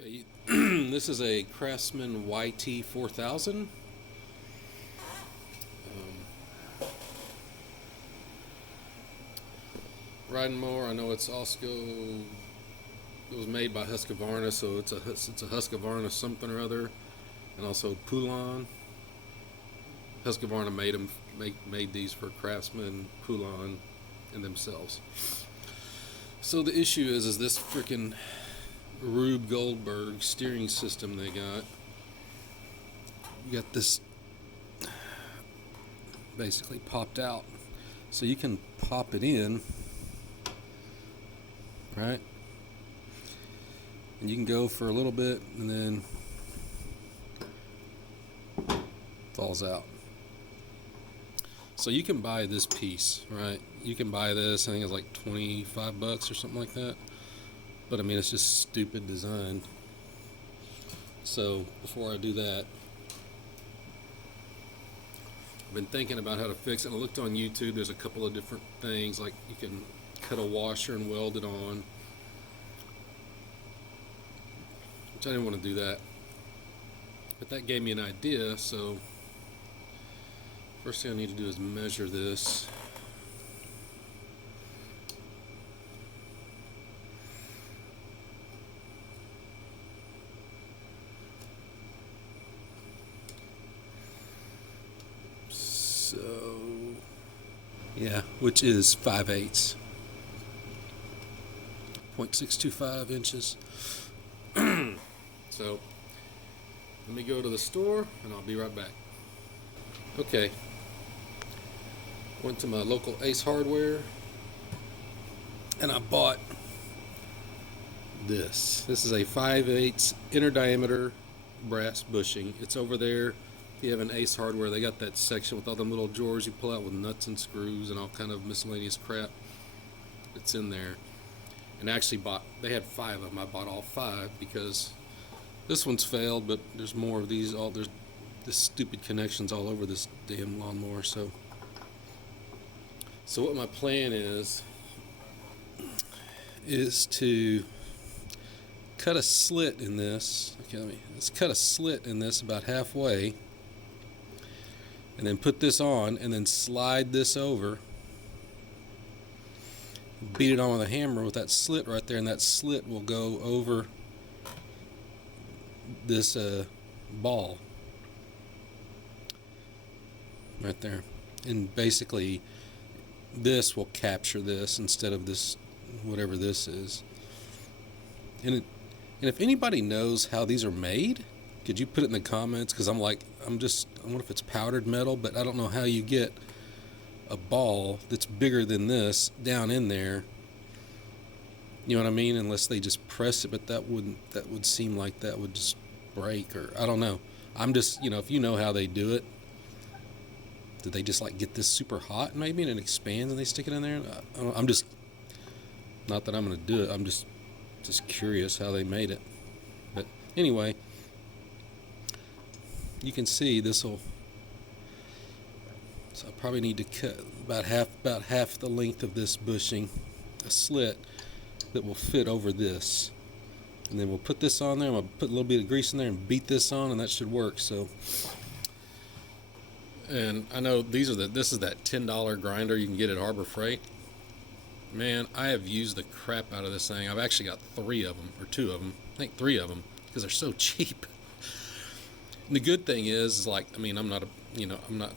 Okay, this is a Craftsman YT 4000. Riding mower. I know it's also it was made by Husqvarna, so it's a Husqvarna something or other, and also Poulan. Husqvarna made these for Craftsman Poulan and themselves. So the issue is this freaking Rube Goldberg steering system they got. You got this basically popped out, so you can pop it in, right? And you can go for a little bit and then falls out. So you can buy this piece, right? You can buy this. I think it's like $25 or something like that. But I mean, it's just stupid design. So before I do that, I've been thinking about how to fix it. I looked on YouTube. There's a couple of different things, like you can cut a washer and weld it on, which I didn't want to do that. But that gave me an idea. So first thing I need to do is measure this. So, yeah, which is 5/8, 0.625 inches. So, let me go to the store and I'll be right back. Okay, went to my local Ace Hardware and I bought this. This is a 5/8 inner diameter brass bushing. It's over there. If you have an Ace Hardware, they got that section with all them little drawers you pull out with nuts and screws and all kind of miscellaneous crap. It's in there. And I actually they had 5 of them. I bought all 5 because this one's failed, but there's more of these. There's this stupid connections all over this damn lawnmower. So what my plan is to cut a slit in this. Okay, let's cut a slit in this about halfway, and then put this on, and then slide this over. Beat it on with a hammer with that slit right there, and that slit will go over this ball right there. And basically, this will capture this instead of this, whatever this is. And if anybody knows how these are made, could you put it in the comments? Because I wonder if it's powdered metal, but I don't know how you get a ball that's bigger than this down in there. You know what I mean? Unless they just press it, but that would seem like that would just break, or I don't know. I'm just, if you know how they do it, did they just like get this super hot maybe and it expands and they stick it in there? I'm just, not that I'm going to do it. I'm just curious how they made it. But anyway, you can see this will. So I probably need to cut about half the length of this bushing, a slit that will fit over this, and then we'll put this on there. I'm gonna put a little bit of grease in there and beat this on, and that should work. So, and I know this is that $10 grinder you can get at Harbor Freight. Man, I have used the crap out of this thing. I've actually got 3 of them, or 2 of them. I think 3 of them, because they're so cheap. And the good thing is, like, I mean, I'm not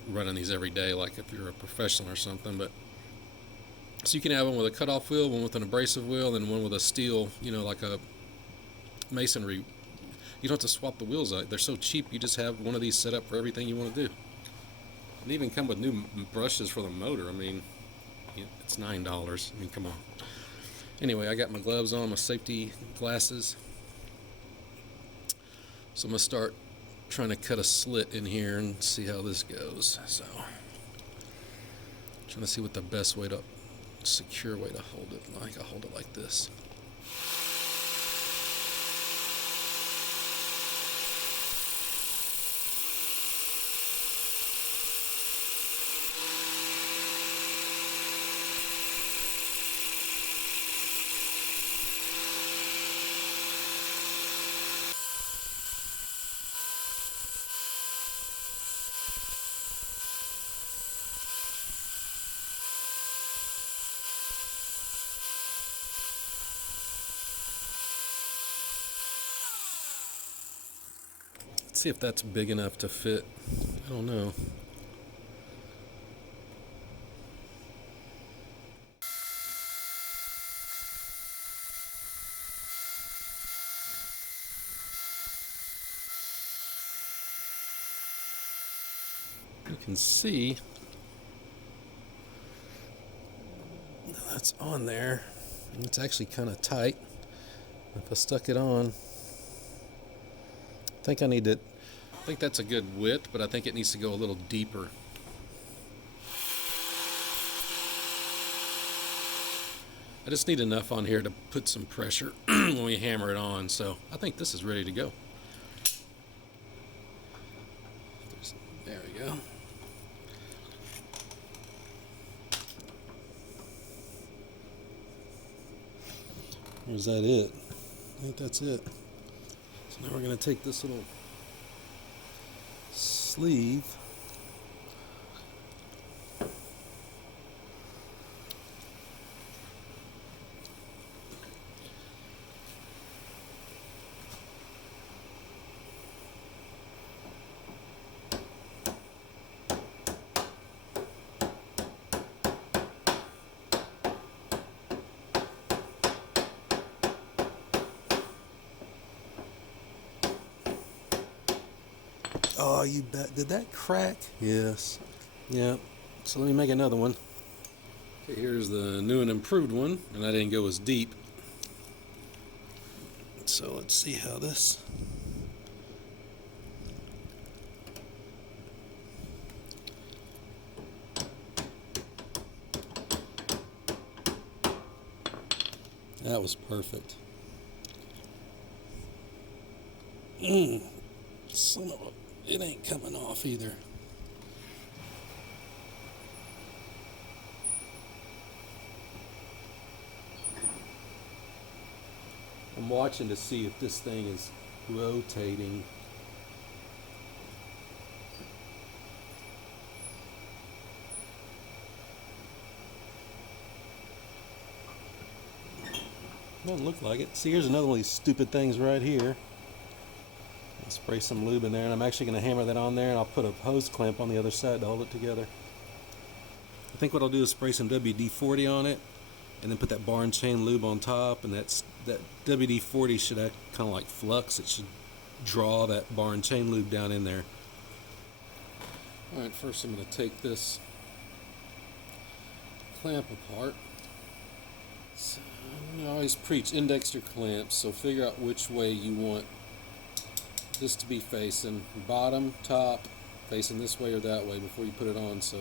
running these every day, like if you're a professional or something, but so you can have one with a cutoff wheel, one with an abrasive wheel, and one with a steel, like a masonry. You don't have to swap the wheels out. They're so cheap, you just have one of these set up for everything you want to do. And even come with new brushes for the motor. I mean, it's $9. I mean, come on. Anyway, I got my gloves on, my safety glasses. So I'm going to start trying to cut a slit in here and see how this goes. So, trying to see what the best way to, secure way to hold it. I can hold it like this. Let's see if that's big enough to fit. I don't know. You can see that's on there. It's actually kind of tight. If I stuck it on, I think that's a good width, but I think it needs to go a little deeper. I just need enough on here to put some pressure when we hammer it on, so I think this is ready to go. There we go. Or is that it? I think that's it. So now we're going to take this little sleeve. Oh, you bet. Did that crack? Yes. Yeah. So let me make another one. Okay, here's the new and improved one, and I didn't go as deep. So let's see how this. That was perfect. Son of a. It ain't coming off either. I'm watching to see if this thing is rotating. Doesn't look like it. See, here's another one of these stupid things right here. I'll spray some lube in there, and I'm actually going to hammer that on there, and I'll put a hose clamp on the other side to hold it together. I think what I'll do is spray some WD-40 on it, and then put that barn chain lube on top, and that WD-40 should act kind of like flux. It should draw that barn chain lube down in there. Alright, first I'm going to take this clamp apart. So, I always preach index your clamps, so figure out which way you want this to be facing, bottom, top, facing this way or that way before you put it on. So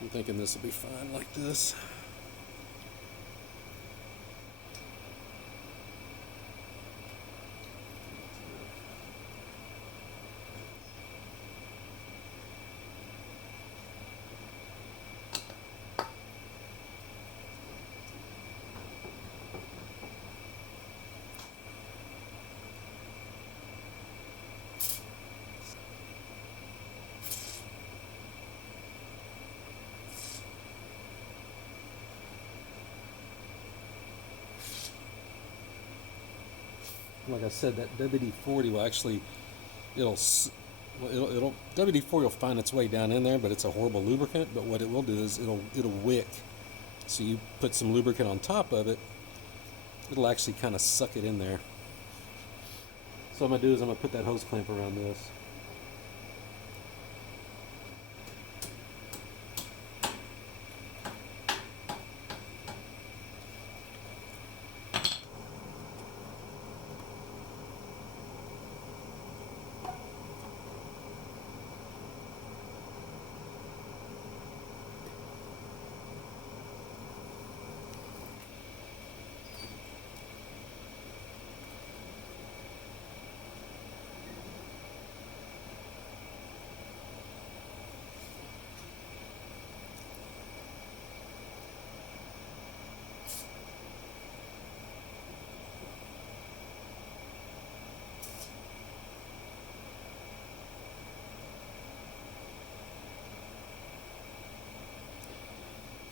I'm thinking this will be fine like this. Like I said, that WD-40 will actually, WD-40 will find its way down in there, but it's a horrible lubricant. But what it will do is it'll wick. So you put some lubricant on top of it, it'll actually kind of suck it in there. So what I'm gonna do is I'm gonna put that hose clamp around this.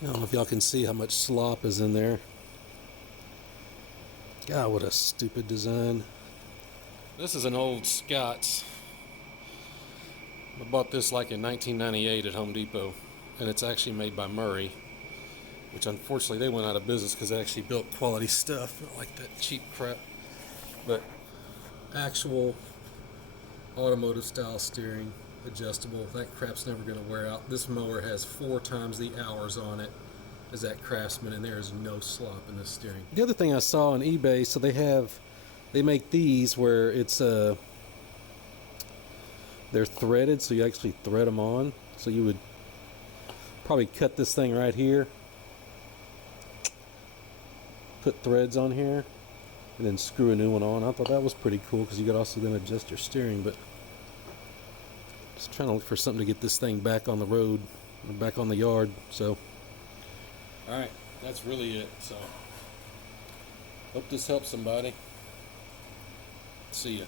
I don't know if y'all can see how much slop is in there. God, what a stupid design. This is an old Scott's. I bought this like in 1998 at Home Depot, and it's actually made by Murray, which unfortunately they went out of business because they actually built quality stuff, not like that cheap crap. But actual automotive style steering, adjustable. That crap's never going to wear out. This mower has 4 times the hours on it as that Craftsman, and there is no slop in this steering. The other thing I saw on eBay, so they make these where it's they're threaded, so you actually thread them on. So you would probably cut this thing right here, put threads on here, and then screw a new one on. I thought that was pretty cool because you could also then adjust your steering. But just trying to look for something to get this thing back on the road, or back on the yard. So alright, that's really it. So hope this helps somebody. See ya.